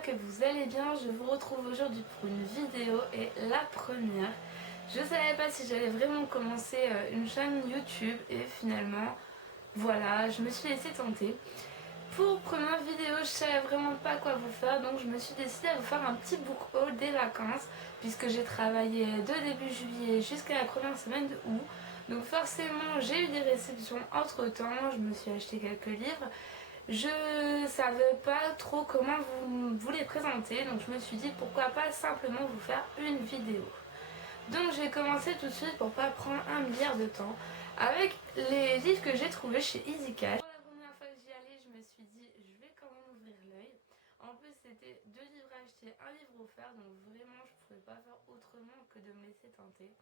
j'espère que vous allez bien. Je vous retrouve aujourd'hui pour une vidéo et la première. Je savais pas si j'allais vraiment commencer une chaîne YouTube et finalement, voilà, je me suis laissée tenter. Pour première vidéo, je savais vraiment pas quoi vous faire, donc je me suis décidée à vous faire un petit book haul des vacances puisque j'ai travaillé de début juillet jusqu'à la première semaine de août. Donc forcément, j'ai eu des réceptions entre temps, je me suis acheté quelques livres. Je savais pas trop comment vous les présenter, donc je me suis dit pourquoi pas simplement vous faire une vidéo. Donc j'ai commencé tout de suite pour pas prendre un milliard de temps avec les livres que j'ai trouvés chez EasyCash. Pour la première fois que j'y allais, je me suis dit je vais quand même ouvrir l'œil. En plus c'était 2 livres achetés, un livre offert, donc vraiment je pouvais pas faire autrement que de me laisser tenter.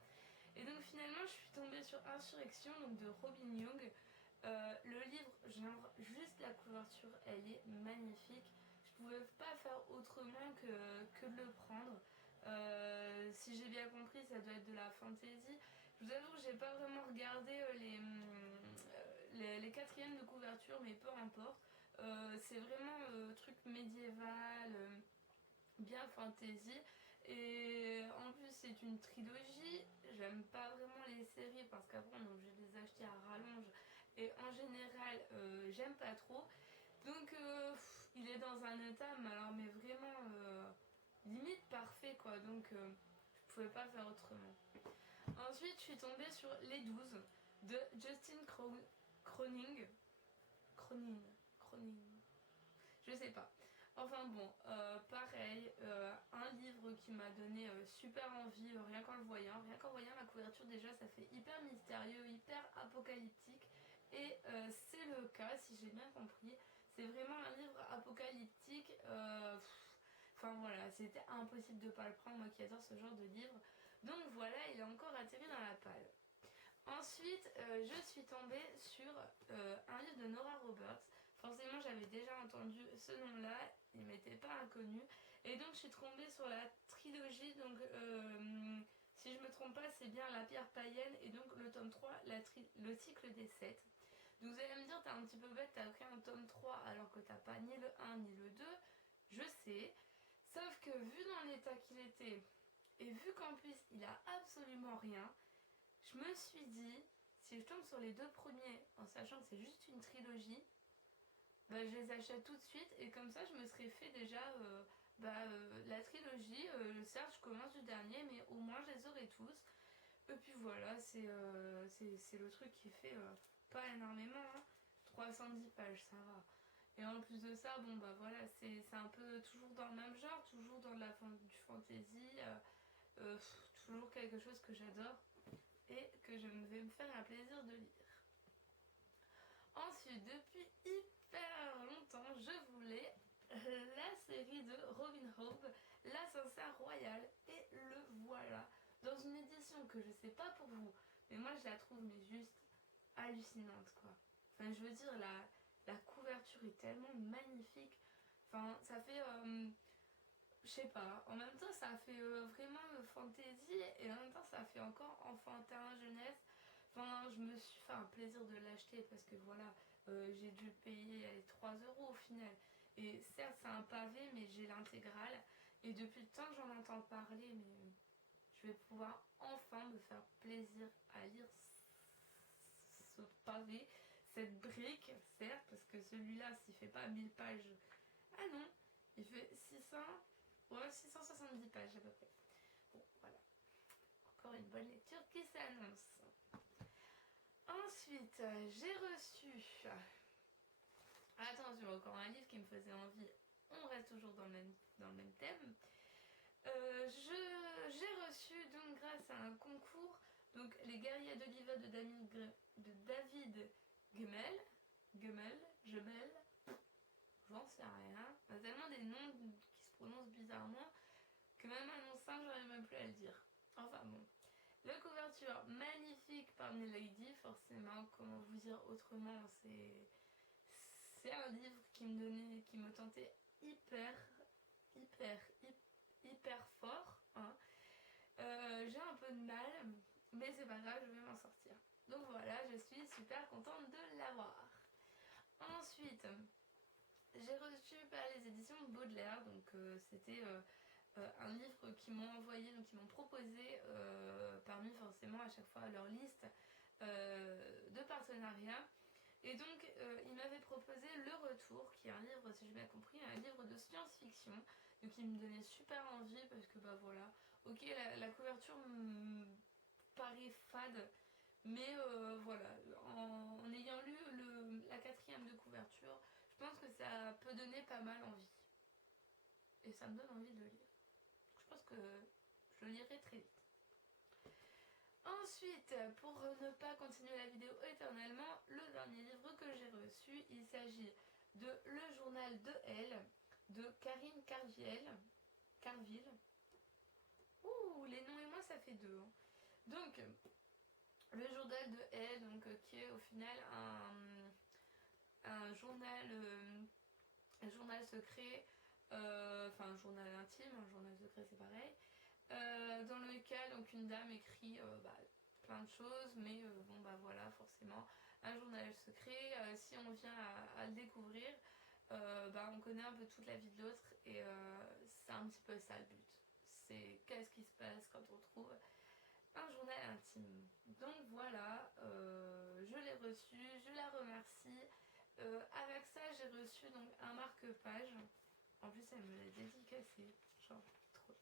Et donc finalement je suis tombée sur Insurrection donc de Robin Young. Le livre, genre juste la couverture, elle est magnifique. Je pouvais pas faire autrement que de le prendre. Si j'ai bien compris, ça doit être de la fantasy. Je vous avoue que j'ai pas vraiment regardé les quatrièmes de couverture, mais peu importe. C'est vraiment truc médiéval, bien fantasy. Et en plus, c'est une trilogie. J'aime pas vraiment les séries parce qu'après, donc, je vais les acheter à rallonge. Et en général, j'aime pas trop. Donc, il est dans un état, mais vraiment limite parfait quoi. Donc, je pouvais pas faire autrement. Ensuite, je suis tombée sur Les 12 de Justin Croning. Croning. Je sais pas. Enfin bon, pareil, un livre qui m'a donné super envie, rien qu'en le voyant. Rien qu'en voyant la couverture déjà, ça fait hyper mystérieux, hyper apocalyptique. Et c'est le cas, si j'ai bien compris. C'est vraiment un livre apocalyptique. Enfin voilà, c'était impossible de pas le prendre, moi qui adore ce genre de livre. Donc voilà, il est encore atterri dans la palle. Ensuite, je suis tombée sur un livre de Nora Roberts. Forcément, j'avais déjà entendu ce nom-là, il m'était pas inconnu. Et donc, je suis tombée sur la trilogie. Donc, si je me trompe pas, c'est bien La Pierre Païenne et donc le tome 3, le cycle des 7. Donc, vous allez me dire, t'es un petit peu bête, t'as pris un tome 3 alors que t'as pas ni le 1 ni le 2. Je sais. Sauf que vu dans l'état qu'il était, et vu qu'en plus, il a absolument rien, je me suis dit, si je tombe sur les 2 premiers en sachant que c'est juste une trilogie, bah, je les achète tout de suite et comme ça je me serais fait déjà la trilogie. Certes, je commence du dernier, mais au moins je les aurai tous. Et puis voilà, c'est le truc qui fait pas énormément, hein. 310 pages, ça va. Et en plus de ça, bon bah voilà, c'est un peu toujours dans le même genre, toujours dans du fantasy, toujours quelque chose que j'adore et que je vais me faire un plaisir de lire. Ensuite, depuis hyper longtemps, je voulais la série de Robin Hood, L'Ascenseur Royal, et le voilà, dans une édition que je sais pas pour vous, mais moi je la trouve mais juste hallucinante quoi. Enfin, je veux dire, la couverture est tellement magnifique. Enfin, ça fait je sais pas, en même temps ça fait vraiment fantasy et en même temps ça fait encore enfantin, jeunesse. Enfin, je me suis fait un plaisir de l'acheter parce que voilà, j'ai dû payer 3 euros au final. Et certes, c'est un pavé, mais j'ai l'intégrale. Et depuis le temps que j'en entends parler, mais je vais pouvoir enfin me faire plaisir à lire ce pavé, cette brique, certes, parce que celui-là, s'il fait pas 1000 pages, ah non, il fait 600, ouais, 670 pages à peu près. Bon, voilà. Encore une bonne lecture qui s'annonce. Ensuite, j'ai reçu, attention, encore un livre qui me faisait envie. On reste toujours dans le même thème. J'ai reçu, donc grâce à un concours, donc Les Guerriers d'Oliva de David Gemmell, j'en sais rien. Il y a tellement des noms qui se prononcent bizarrement que même un nom simple, j'arrive même plus à le dire. Enfin bon. La couverture magnifique par Lady, forcément, comment vous dire autrement, c'est un livre qui me tentait hyper fort, hein. J'ai un peu de mal, mais c'est pas grave, je vais m'en sortir. Donc voilà, je suis super contente de l'avoir. Ensuite, j'ai reçu par les éditions de Baudelaire, donc c'était un livre qu'ils m'ont envoyé, donc ils m'ont proposé parmi forcément à chaque fois leur liste de partenariats. Et donc ils m'avaient proposé Le Retour, qui est un livre, si j'ai bien compris, un livre de science-fiction. Donc il me donnait super envie parce que bah voilà, ok la couverture me paraît fade, mais voilà, en ayant lu la quatrième de couverture, je pense que ça peut donner pas mal envie. Et ça me donne envie de le lire. Je pense que je le lirai très vite. Ensuite, pour ne pas continuer la vidéo éternellement, le dernier livre que j'ai reçu, il s'agit de Le Journal de Elle de Karine Carville. Ouh, les noms et moi ça fait deux. Hein. Donc, le journal de Elle, donc, qui est au final un journal secret, enfin un journal intime, un journal secret c'est pareil, dans lequel donc une dame écrit plein de choses, mais bon bah voilà, forcément un journal secret, si on vient à le découvrir, on connaît un peu toute la vie de l'autre et c'est un petit peu ça le but. C'est qu'est-ce qui se passe quand on trouve un journal intime. Donc voilà, je l'ai reçu, je la remercie. Avec ça, j'ai reçu donc un marque-page. En plus, elle me l'a dédicacé. Genre, trop.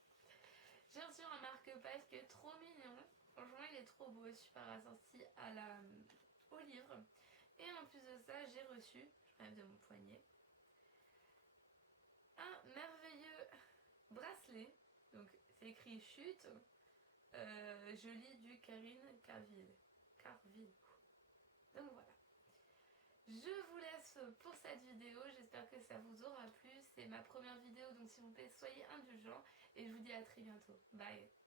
J'ai reçu un marque-page qui est trop mignon. Franchement, il est trop beau, super assorti au livre. Et en plus de ça, j'ai reçu, je rêve de mon poignet, un merveilleux bracelet. Donc, c'est écrit chute. Je lis du Karine Carville. Donc voilà. Je vous laisse pour cette vidéo, j'espère que ça vous aura plu. C'est ma première vidéo, donc s'il vous plaît, soyez indulgents. Et je vous dis à très bientôt. Bye.